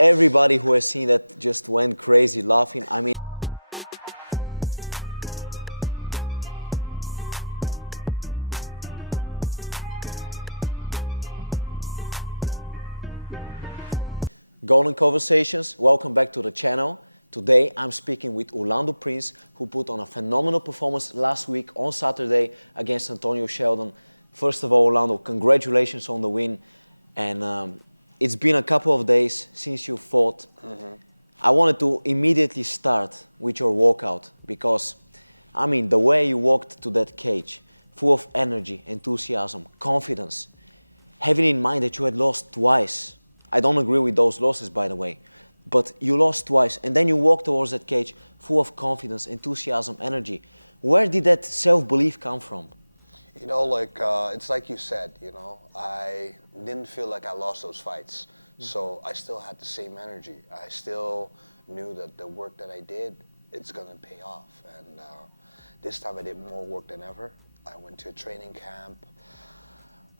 Everybody who has seen that just went crazy laughing. I mean, Golden Conversations, welcome back to the channel. Today I'm speaking with Orlando Prins, who put on a phenomenal performance last week on Saturday against Antonio Sheldon. First of all, Orlando, congratulations on the win. And it's been a couple of days since you fought. I wanted to immediately start with your walkout because, I mean, the way you walked to that cage, full of energy, enthusiasm, confidence, having in mind that you had lost twice. I don't agree with those losses, by the way, but you lost twice, and then you walked towards that cage full of confidence, enthusiasm, energy. Where did that self-belief come from? You know, like, it's like you said, you know, I didn't feel like I lost those fights. So I still had the same energy. I still knew that the work that I did, it's gonna pay off. And this time I did more work than ever. I went to a training camp.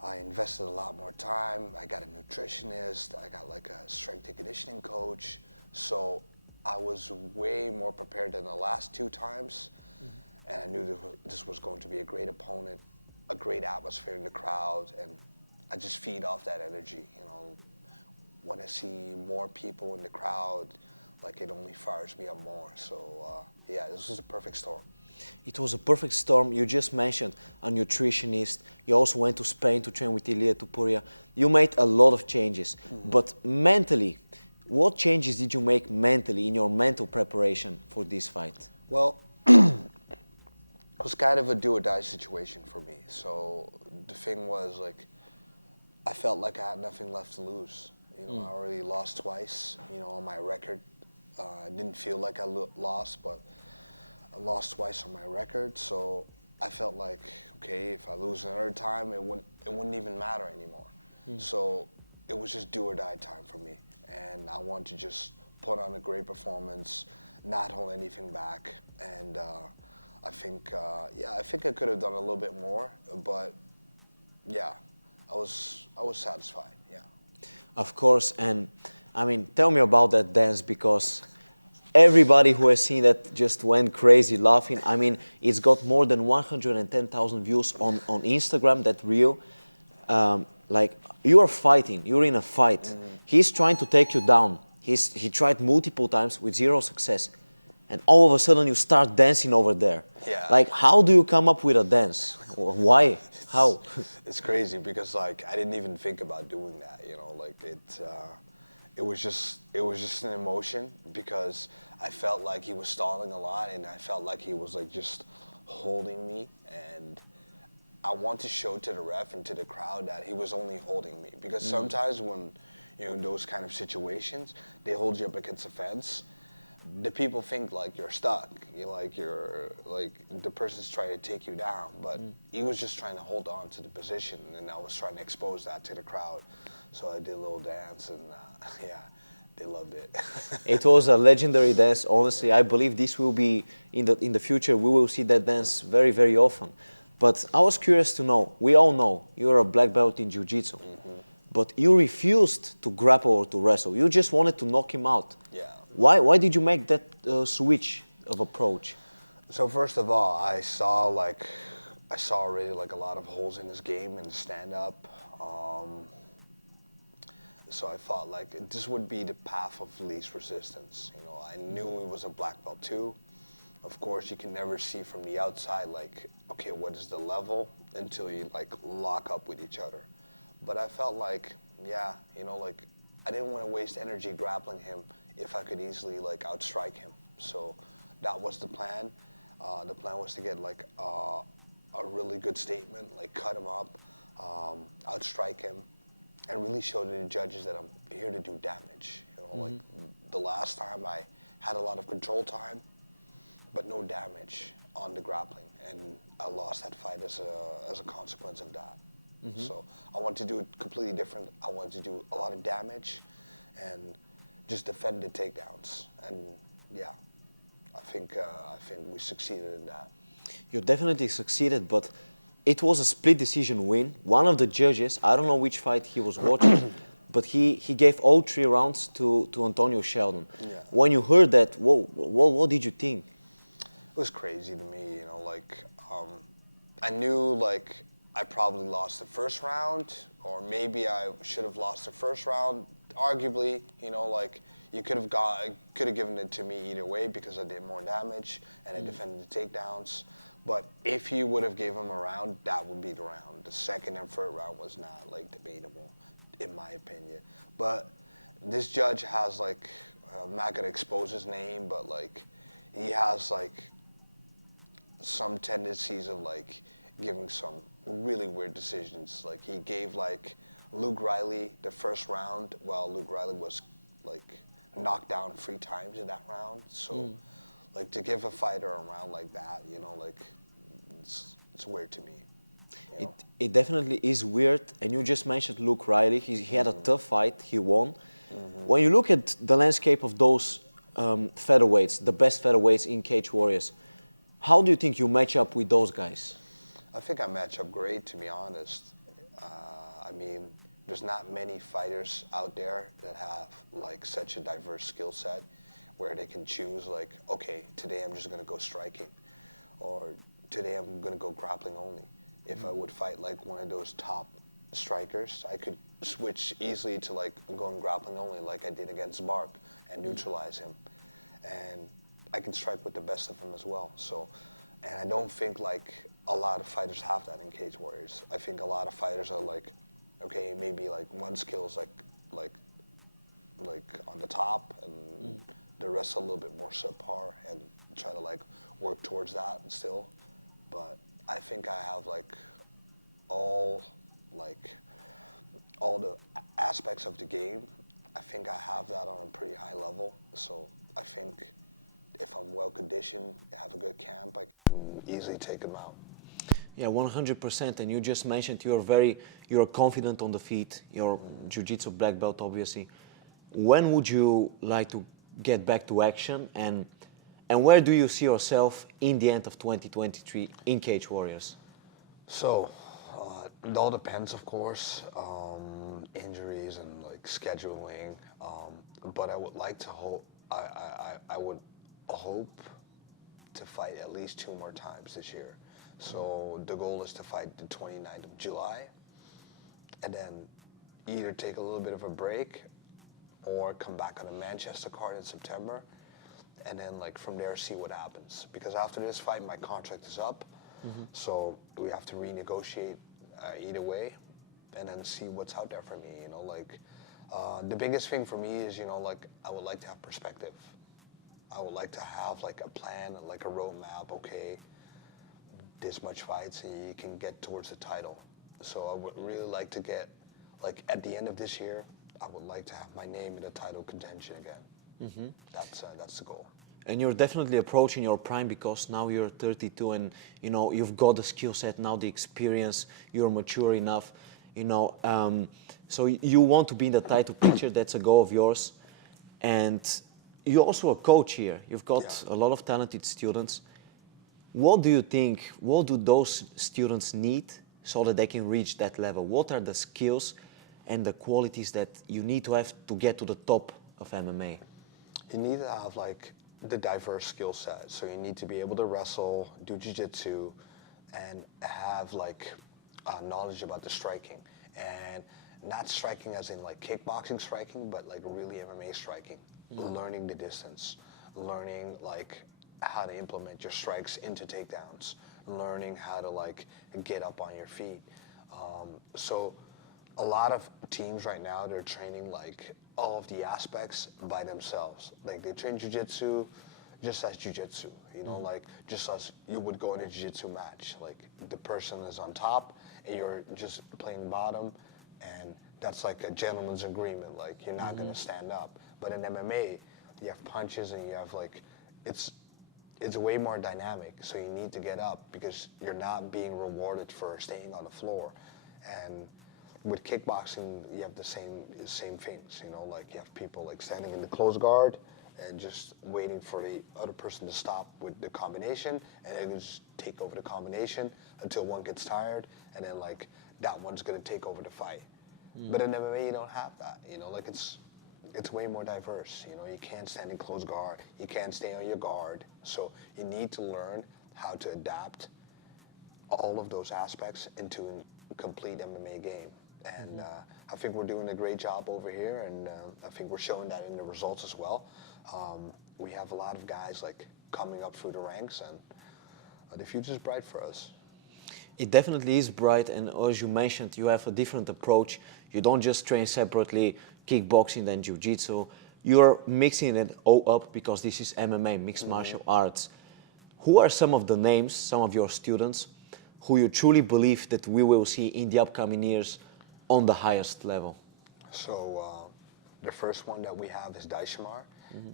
I invested a lot more time. I got a nutritionist. I got like a strength and conditioning coach. So I was way more prepared than the last two times. And I knew this was going to be a great opponent, a great atmosphere in the crowd. And I just feed off that energy, you know. When I see more people in the crowd, like it only fires me up more. So yeah, this was a perfect storm. It was a perfect storm. You just mentioned a nutritionist. You also went to Spain to train with Ilia Tupuria. You made a lot of changes. But mentally, what changes did you make mentally in your mental preparation for this fight? Well, it was kind of a do-or-die situation for me. So the thing was, like, I felt like I had nothing left to lose. You know, I already lost twice, you know, on my record. I didn't feel like I lost, but I lost twice on my record. So I felt like, okay, if I lose another time, it wouldn't even matter anymore. So it was just do or die time for me. And I wanted to just put on a great performance, not hold anything back. And I think, yeah, I think I could have done a little bit more, but yeah, I was satisfied, yeah. Of course, and I mean, tell me about that dance because everybody who has seen that just went crazy laughing. I mean, it's got more than 110,000 views on Instagram, that reel. Like, you are fighting, you're in a fight. He's trying to take you down. He tried multiple times with zero success. And all of a sudden you start dancing over there. Yeah. Like, how do you come up with a dance? Why? How? It's crazy because, like, I didn't even think about doing that, you know, like it was just an emotion because I felt like he was stalling a lot and I felt like he was like just holding me, and I want to show to the ref and to the crowd that he was only holding me because sometimes when you're in those kind of situations, they hold you up against a fence. The people think like you're stuck. You're like the person's trying to take you down, but he was just trying to hold on to the position, and I was trying to expose that to the crowd. So I did a little dance, and yeah, they loved it. It was a legendary dance. Honestly, I believe this will be in the future. We will see that dance very, very often. But I was curious to know. We all know you're a black belt in jiu-jitsu, but you refused to grapple or to wrestle. You just wanted to knock him out. Yeah. Why did you make that switch of approach? So first of all, I saw already like a lot of holes in his game and stand-up. So I thought like this would be the path of least resistance. You know, I knew he was a black belt too. Of course, you can never see from the outside like, okay, what is the level until you like lock up with each other. But I felt like, yeah, you know, like I didn't want to waste energy grappling him if I could easily like outstrike him. So that was the plan. The plan was to get like a really good statement, like cut him up, outstrike him, and really show to the judges that I'm here to do damage. You know, like the last time I had a lot of control time, but no damage on the grappling, and I lost that fight as a consequence of that. So I want to do it completely different. I want to do a lot of damage and just defend the takedowns. And yeah, I think we succeeded in that. You definitely succeeded, but it was a split decision win. One of the judges, I don't know which fight he was watching, but he gave all 3 rounds to Antonio Sheldon. Yeah. When you heard that, what did you think? It was crazy to me, you know, like, I knew, like, I probably lost the first round, or maybe I should have lost the first round. Arguably, you know, like, you could have given it to me either way because I did more damage and I defended the takedowns. But if you would have given him a round, that would be the round. The second and third round was not, like, debatable, in my opinion. But this judge has, like, I'm not gonna expose his name, but, like, he has, like, some tendencies of, like, giving some really weird decisions. Like, he gave, like, Luke Riley the first round while Luke Riley was, like, knocked down 3 times in that round. So, like, to give a fighter a round like that, you know, like, it's weird to me. You know? It definitely is weird, and you just mentioned Luke Riley. He had a tough fight, he won. When you look at the landscape of those featherweights, the best featherweights in Cage Warriors, how do you think you match up with those guys? I think I match up great, to be honest. I mean, there's not many fighters out there that have, like, such a diverse skill set where they can choose, like, okay, today I'm just going to go striking, or today I'm going to go grappling only. If I would fight, like, one of those top strikers, I could switch easily to, like, going grappling only, like I did against Bark, and neutralize him. And I can strike with the best of them as well. So, and I don't think, like, a lot of fighters have that in Cage Warriors. I think a lot of fighters are like, okay, maybe, like, one skill is like on the top, and the rest a little bit more subpar, and try to, like, work towards that still. But I think I have, like, all the aspects of the game. I think I have that on a pretty high level. So I think if I'm well conditioned, have a good camp, I can easily take them out. Yeah, 100%. And you just mentioned you're confident on the feet. You're jiu-jitsu black belt, obviously. When would you like to get back to action, and where do you see yourself in the end of 2023 in Cage Warriors? So, it all depends, of course, injuries and, like, scheduling. But I would like to hope. I would hope to fight at least 2 more times this year. So the goal is to fight the 29th of July, and then either take a little bit of a break, or come back on a Manchester card in September, and then, like, from there see what happens. Because after this fight, my contract is up. So we have to renegotiate either way, and then see what's out there for me. You know, like, the biggest thing for me is, you know, like, I would like to have perspective. I would like to have, like, a plan, like a roadmap. Okay, this much fights, and you can get towards the title. So I would really like to get, like, at the end of this year, I would like to have my name in the title contention again. That's the goal. And you're definitely approaching your prime, because now you're 32, and you know you've got the skill set now, the experience. You're mature enough, you know. So you want to be the title pitcher. That's a goal of yours, and you're also a coach here. You've got a lot of talented students. What do you think? What do those students need so that they can reach that level? What are the skills and the qualities that you need to have to get to the top of MMA? You need to have, like, the diverse skill set. So you need to be able to wrestle, do jiu-jitsu, and have, like, knowledge about the striking. And not striking as in, like, kickboxing striking, but, like, really MMA striking. Learning the distance, learning, like, how to implement your strikes into takedowns, learning how to, like, get up on your feet. So a lot of teams right now, they're training, like, all of the aspects by themselves. Like, they train jiu-jitsu just as jiu-jitsu, you know, like, just as you would go in a jiu-jitsu match. Like, the person is on top, and you're just playing bottom, and that's like a gentleman's agreement. Like, you're not gonna stand up. But in MMA, you have punches, and you have, like, it's way more dynamic. So you need to get up, because you're not being rewarded for staying on the floor. And with kickboxing, you have the same things, you know, like, you have people, like, standing in the close guard and just waiting for the other person to stop with the combination, and they just take over the combination until one gets tired, and then, like, that one's gonna take over the fight. But in MMA, you don't have that. You know, like it's way more diverse. You know, you can't stand in close guard. You can't stay on your guard. So you need to learn how to adapt all of those aspects into a complete MMA game. And I think we're doing a great job over here, and I think we're showing that in the results as well. We have a lot of guys like coming up through the ranks, and the future's bright for us. It definitely is bright, and as you mentioned, you have a different approach. You don't just train separately kickboxing and jiu-jitsu. You're mixing it all up because this is MMA, mixed martial arts. Who are some of the names, some of your students, who you truly believe that we will see in the upcoming years on the highest level? So the first one that we have is Daishimar,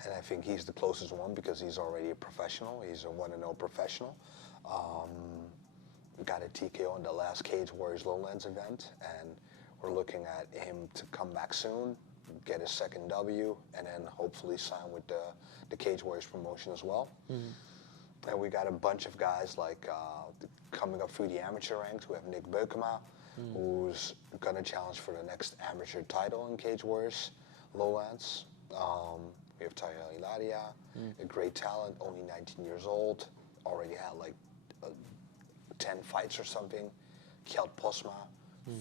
and I think he's the closest one because he's already a professional. He's a 1-0 professional. Got a TKO in the last Cage Warriors Lowlands event, and we're looking at him to come back soon, get his second W, and then hopefully sign with the Cage Warriors promotion as well. And we got a bunch of guys like coming up through the amateur ranks. We have Nick Beukema, who's going to challenge for the next amateur title in Cage Warriors Lowlands. We have Taya Ilaria, a great talent, only 19 years old, already had like 10 fights or something. Kjeld Posma,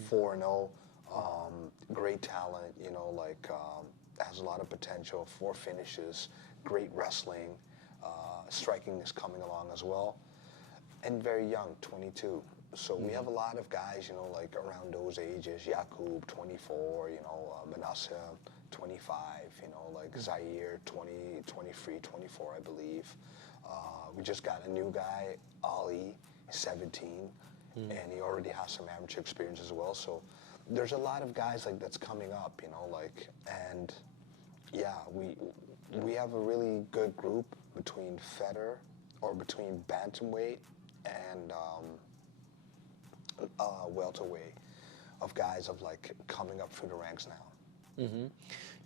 4-0, great talent, you know, like has a lot of potential, 4 finishes, great wrestling, striking is coming along as well, and very young, 22. So we have a lot of guys, you know, like around those ages, Jakub, 24, you know, Manasseh, 25, you know, like Zaire, 20, 23, 24, I believe. We just got a new guy, Ali, 17, and he already has some amateur experience as well. So there's a lot of guys like that's coming up, you know, like, and yeah, we have a really good group between between bantamweight and welterweight of guys of like coming up through the ranks now.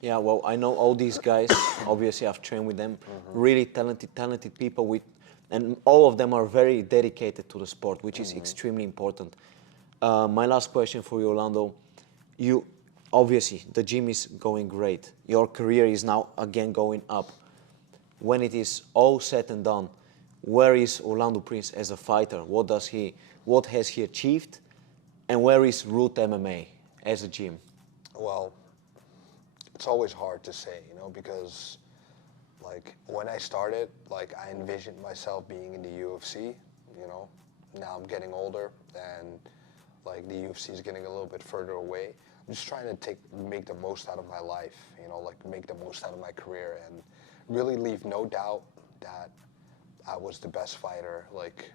Yeah, well, I know all these guys. Obviously, I've trained with them. Really talented people and all of them are very dedicated to the sport, which is extremely important. My last question for you, Orlando. You obviously the gym is going great. Your career is now again going up. When it is all said and done, where is Orlando Prins as a fighter? What has he achieved? And where is Root MMA as a gym? Well, it's always hard to say, you know, because like when I started, like I envisioned myself being in the UFC, you know. Now I'm getting older and like the UFC is getting a little bit further away. I'm just trying to make the most out of my life, you know, like make the most out of my career and really leave no doubt that I was the best fighter, like,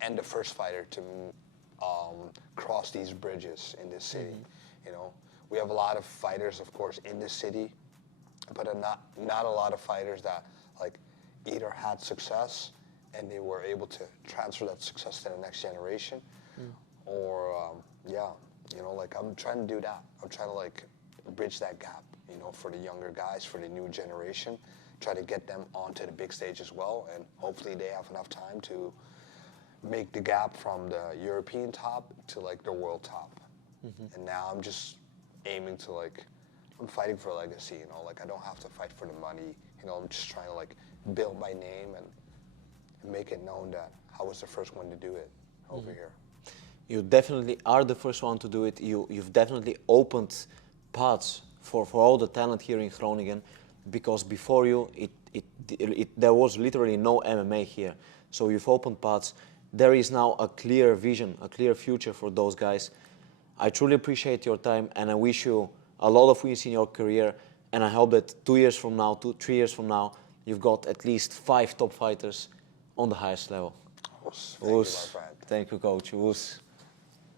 and the first fighter to cross these bridges in this city, you know. We have a lot of fighters, of course, in this city, but not a lot of fighters that like either had success and they were able to transfer that success to the next generation, or yeah, you know, like I'm trying to do that. I'm trying to like bridge that gap, you know, for the younger guys, for the new generation, try to get them onto the big stage as well, and hopefully they have enough time to make the gap from the European top to like the world top. And now I'm just aiming to like, I'm fighting for legacy, you know, like I don't have to fight for the money, you know, I'm just trying to like build my name and make it known that I was the first one to do it over here. You definitely are the first one to do it. You've definitely opened paths for all the talent here in Groningen, because before you, there was literally no MMA here. So you've opened paths. There is now a clear vision, a clear future for those guys. I truly appreciate your time, and I wish you a lot of wins in your career. And I hope that 2 years from now, 3 years from now, you've got at least 5 top fighters on the highest level. Thank you, my friend. Thank you, coach.